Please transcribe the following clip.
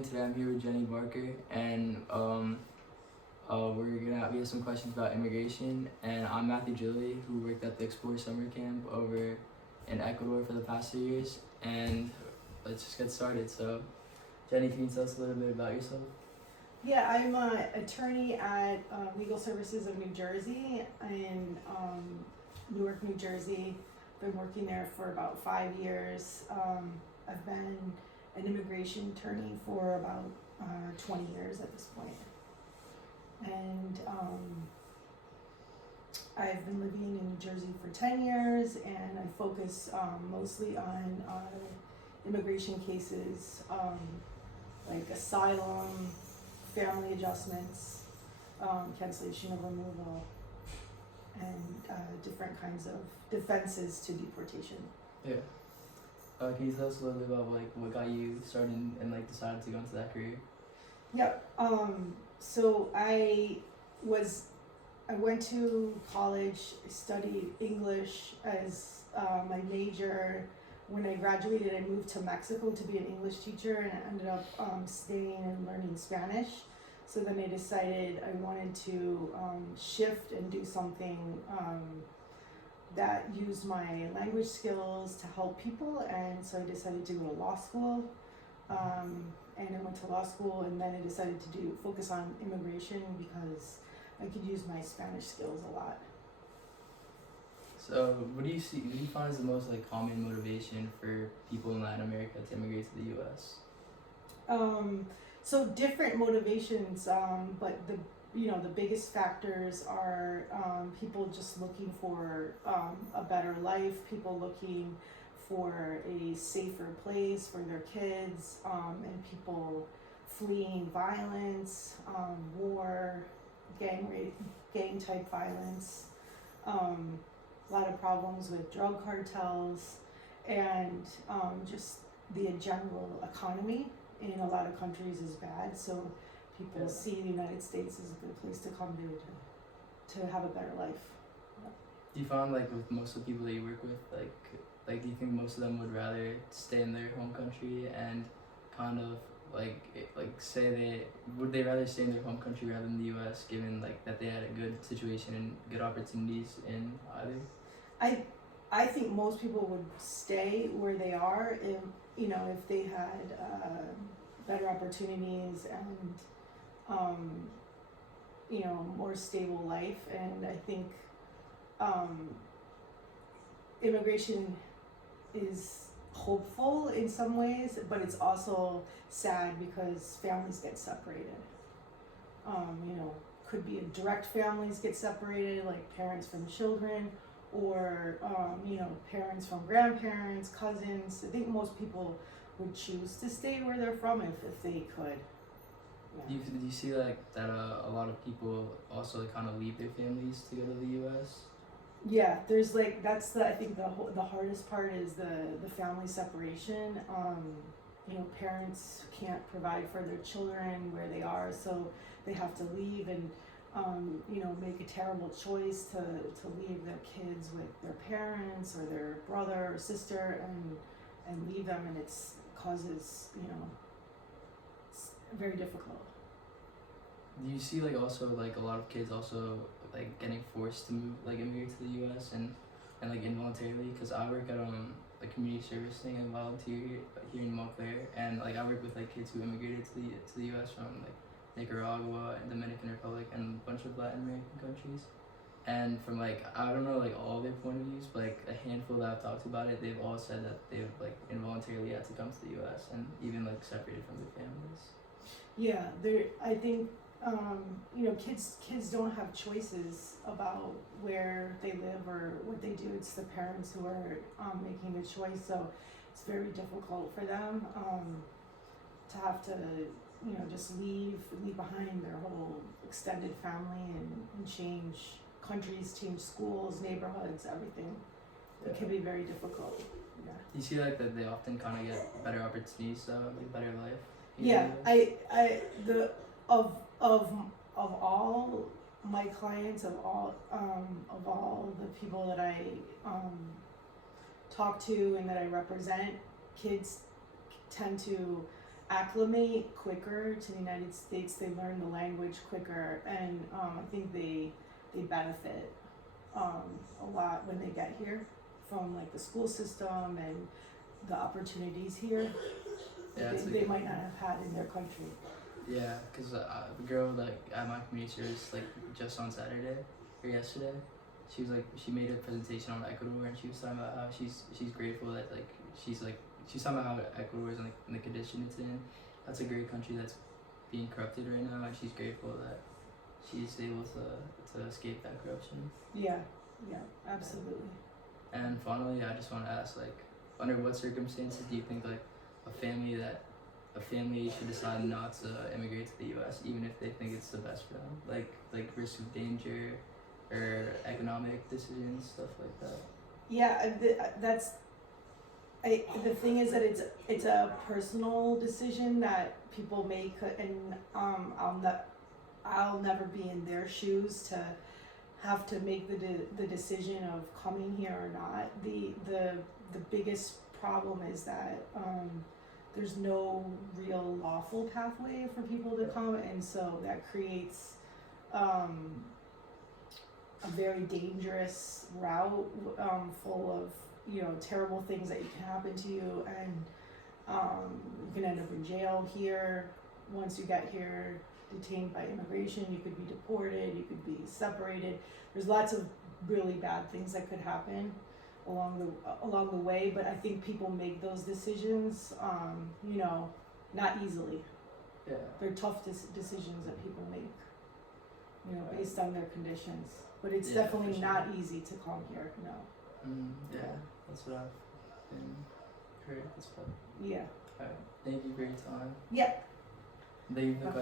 Brandon. Today I'm here with Jenny Barker, and we have some questions about immigration. And I'm Matthew Gilly, who worked at the Explore Summer Camp over in Ecuador for the past 2 years. And let's just get started. So, Jenny, can you tell us a little bit about yourself? Yeah, I'm an attorney at Legal Services of New Jersey in Newark, New Jersey. Been working there for about 5 years. I've been an immigration attorney for about 20 years at this point. And I've been living in New Jersey for 10 years, and I focus mostly on immigration cases like asylum, family adjustments, cancellation of removal, and different kinds of defenses to deportation. Yeah. Can you tell us a little bit about what got you started and decided to go into that career? Yep. So I went to college, studied English as my major. When I graduated, I moved to Mexico to be an English teacher, and I ended up staying and learning Spanish. So then I decided I wanted to shift and do something that used my language skills to help people, and so I decided to go to law school. And I went to law school, and then I decided to focus on immigration because I could use my Spanish skills a lot. So, what do you find is the most common motivation for people in Latin America to immigrate to the U.S.? So different motivations, but the biggest factors are people just looking for a better life, people looking for a safer place for their kids, and people fleeing violence, war, gang type violence, a lot of problems with drug cartels, and just the general economy in a lot of countries is bad. So people see the United States as a good place to come to have a better life. Do you find with most of the people that you work with, do you think most of them would rather stay in their home country and kind of would they rather stay in their home country rather than the U.S. given that they had a good situation and good opportunities in either? I think most people would stay where they are if they had better opportunities and more stable life. And I think immigration is hopeful in some ways, but it's also sad because families get separated. Could be direct families get separated, like parents from children, or parents from grandparents, cousins. I think most people would choose to stay where they're from if they could. Yeah. Do you see that a lot of people also kind of leave their families to go to the U.S.? Yeah, there's I think the hardest part is the family separation. Parents can't provide for their children where they are, so they have to leave and make a terrible choice to leave their kids with their parents or their brother or sister and leave them, and it's causes it's very difficult. Do you see also a lot of kids also getting forced to move immigrate to the U.S. and involuntarily? Because I work at a community service thing and volunteer here in Montclair, and I work with kids who immigrated to the U.S. from Nicaragua and Dominican Republic and a bunch of Latin American countries. And from I don't know all their point of views, but a handful that I've talked to about it, they've all said that they've involuntarily had to come to the U.S. and even separated from their families. Yeah, I think kids don't have choices about where they live or what they do. It's the parents who are making the choice, so it's very difficult for them to have to just leave behind their whole extended family and change countries, change schools, neighborhoods, everything. It can be very difficult. Yeah. Do you see that they often kind of get better opportunities, better life? Yeah, of all my clients, of all the people that I talk to and that I represent, kids tend to acclimate quicker to the United States. They learn the language quicker, and I think they benefit a lot when they get here from like the school system and the opportunities here Yeah, that they might not have had in their country. Yeah, cause the girl like at my community service like just on Saturday or yesterday, she was like she made a presentation on Ecuador and she was talking about how she's grateful that like she's talking about how Ecuador is in the condition it's in. That's a great country that's being corrupted right now, and she's grateful that she's able to escape that corruption. Yeah, absolutely. And finally, I just want to ask, like, under what circumstances do you think like a family should decide not to immigrate to the U.S. even if they think it's the best for them, like risk of danger, or economic decisions, stuff like that. Yeah, the thing is that it's a personal decision that people make, and I'll never be in their shoes to have to make the decision of coming here or not. The biggest problem is that there's no real lawful pathway for people to come, and so that creates a very dangerous route full of terrible things that can happen to you, and you can end up in jail here. Once you get here, detained by immigration, you could be deported, you could be separated. There's lots of really bad things that could happen along the way, but I think people make those decisions not easily. Yeah. They're tough decisions that people make, based on their conditions. But it's definitely not easy to come here, no. Yeah, that's what I've been heard. That's probably. Yeah. Alright, thank you for your time. Yeah. Thank you for the